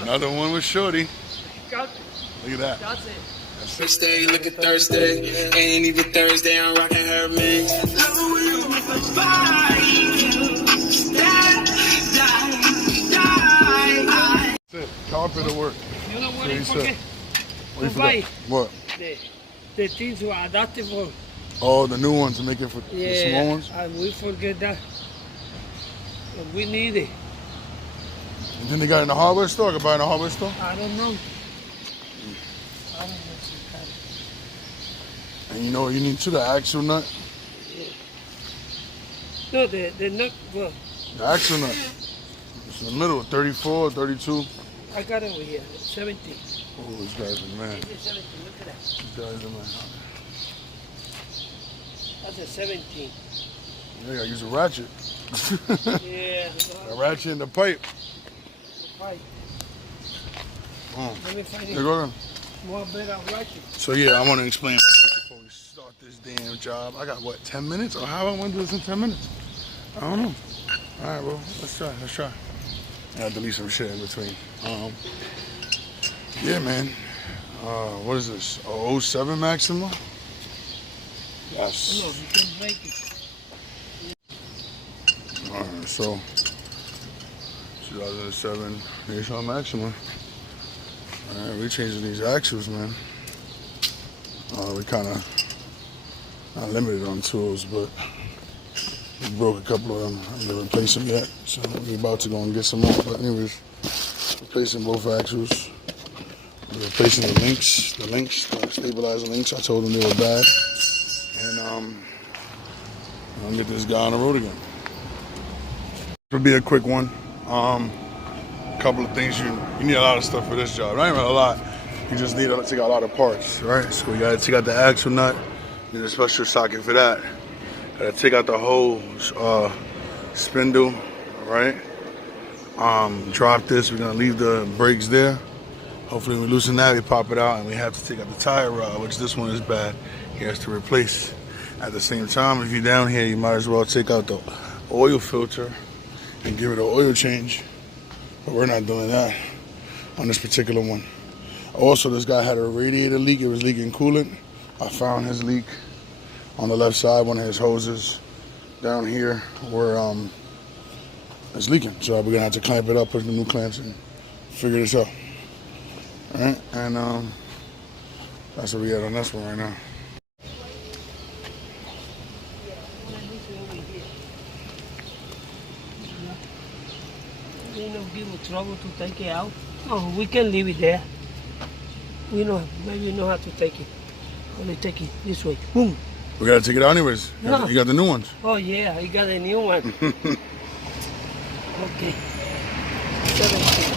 Another one with Shorty. Got Look at that. That's it. Thursday, look at Thursday. Ain't even Thursday, I'm rocking her mix. That's it. Carpenter work. You know what So I he forget? said- What you To forgot? buy What? the things were adaptable. Oh, the new ones to make it for the Yeah, small ones? and we forget that. But we need it. And then they got it in the hardware store? I can buy it in the hardware store? I don't know. I don't know if you can. And you know what you need too? The axle nut. No, the nut, well, The axle nut. It's in the middle, 34, 32. I got it over here, 70. Oh, these guys are man. It's a 70, look at that. These guys are man. That's a 17. Yeah, I gotta use a ratchet. Yeah. A ratchet in the pipe. Right. Let me find Here, it. go then. More better ratchet. So yeah, I want to explain real quick before we start this damn job. I got what, 10 minutes? Or how I want to do this in 10 minutes? I don't know. All right, well, let's try. I gotta delete some shit in between. Yeah, man. What is this? A 07 Maxima? Yes. No, you can break it. All right, so 2007 Nissan Maxima. All right, we changing these axles, man. We kind of not limited on tools, but we broke a couple of them. I didn't replace them yet, so we're about to go and get some more. But anyways, replacing both axles. We're replacing the links, the stabilizer links. I told them they were bad, and I'm gonna get this guy on the road again. It'll be a quick one. Couple of things you need a lot of stuff for this job. Not even a lot. You just need to take out a lot of parts, right? So we gotta take out the axle nut. Need a special socket for that. Gotta take out the whole spindle, right? Drop this. We're gonna leave the brakes there. Hopefully, we loosen that, we pop it out, and we have to take out the tire rod, which this one is bad. He has to replace. At the same time, if you're down here, you might as well take out the oil filter and give it an oil change. But we're not doing that on this particular one. Also, this guy had a radiator leak. It was leaking coolant. I found his leak on the left side, one of his hoses down here where it's leaking. So we're gonna have to clamp it up, put the new clamps in, figure this out. All right, and that's where we at on this one right now. We don't give us trouble to take it out. No, we can leave it there. We know, maybe know how to take it. Only take it this way. Boom. We gotta take it out anyways. No. You got the new ones. Oh yeah, I got a new one. Okay. 17.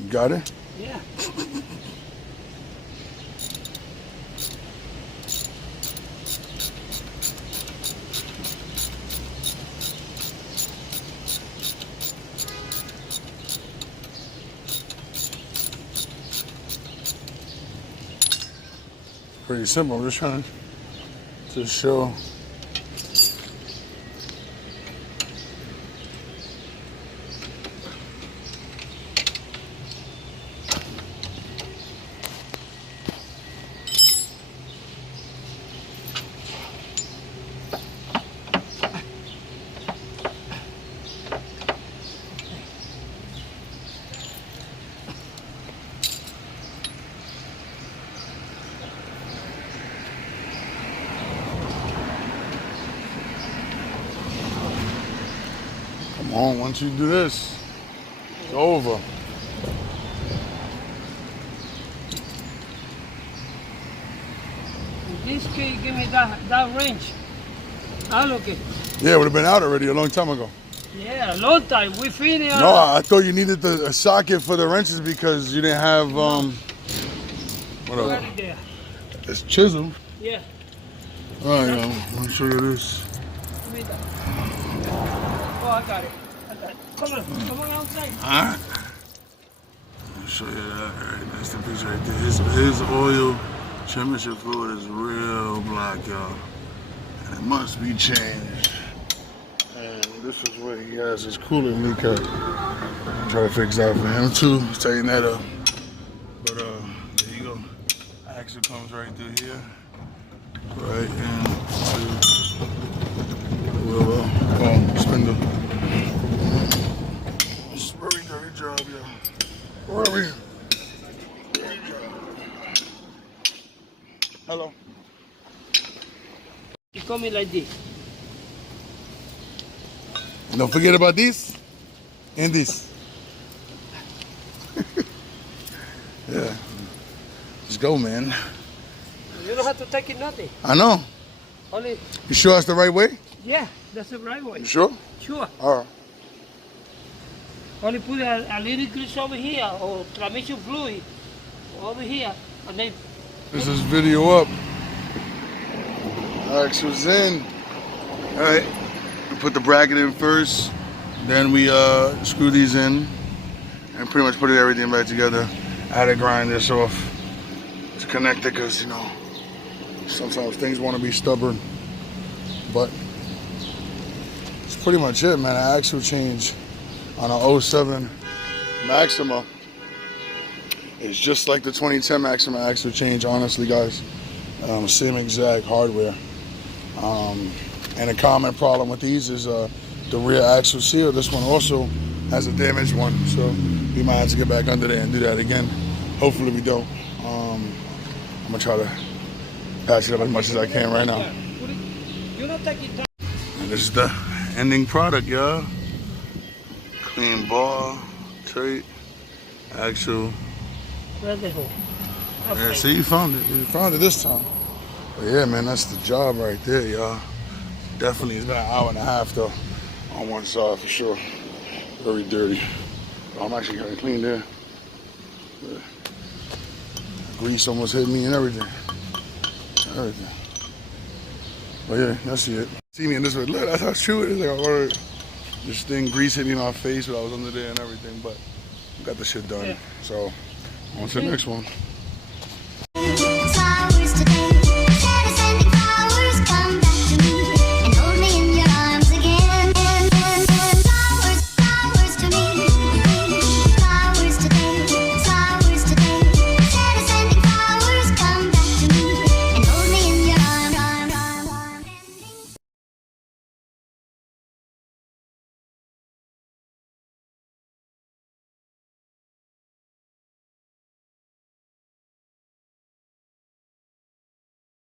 You got it? Yeah. Pretty simple. I'm just trying to show. Once you do this, it's over. This key give me that range. Ah, look it. Yeah, it would have been out already a long time ago. Yeah, a long time. We finished. No, I thought you needed a socket for the wrenches because you didn't have what else? Right there. It's chiseled. Yeah. All right, let me show you this. Give me that. Oh, I got it. Come on outside. All right. I'll show you that. All right, that's the picture right there. His oil championship fluid is real black, y'all. And it must be changed. And this is what he has his coolant leak at. Try to fix that for him too. Tighten that up. But there you go. Axle comes right through here. Right into the spindle. It's a very dirty job, y'all. Very dirty job. Hello. You call me like this. Don't forget about this and this. Yeah. Let's go, man. You don't have to take it nothing. I know. Only, You sure that's the right way? yeah, that's the right way. You sure? Sure. All right. Only put a little grease over here or transmission fluid over here, and then This is video up. Axle's in. All right. We put the bracket in first. Then we screw these in and pretty much put everything back together. I had to grind this off to connect it because, you know, sometimes things want to be stubborn. But it's pretty much it, man. An axle change on a 07 Maxima. It's just like the 2010 Maxima axle change, honestly, guys. Same exact hardware. And a common problem with these is the rear axle seal. This one also has a damaged one, so we might have to get back under there and do that again. Hopefully we don't. I'm gonna try to patch it up as much as I can right now. you don't take it down. And this is the ending product, y'all. Clean bar, tight, axle. Where's the hole? Yeah, see, you found it. You found it this time. But yeah, man, that's the job right there, y'all. Definitely, it's been an hour and a half though, on one side for sure. Very dirty. I'm actually getting clean there. But grease almost hit me and everything. Everything. But yeah, that's it. See me in this way. Look, that's how true it is. Like, or this thing, grease hit me in my face, but I was under there and everything. But got the shit done. Yeah. So, on to the next one.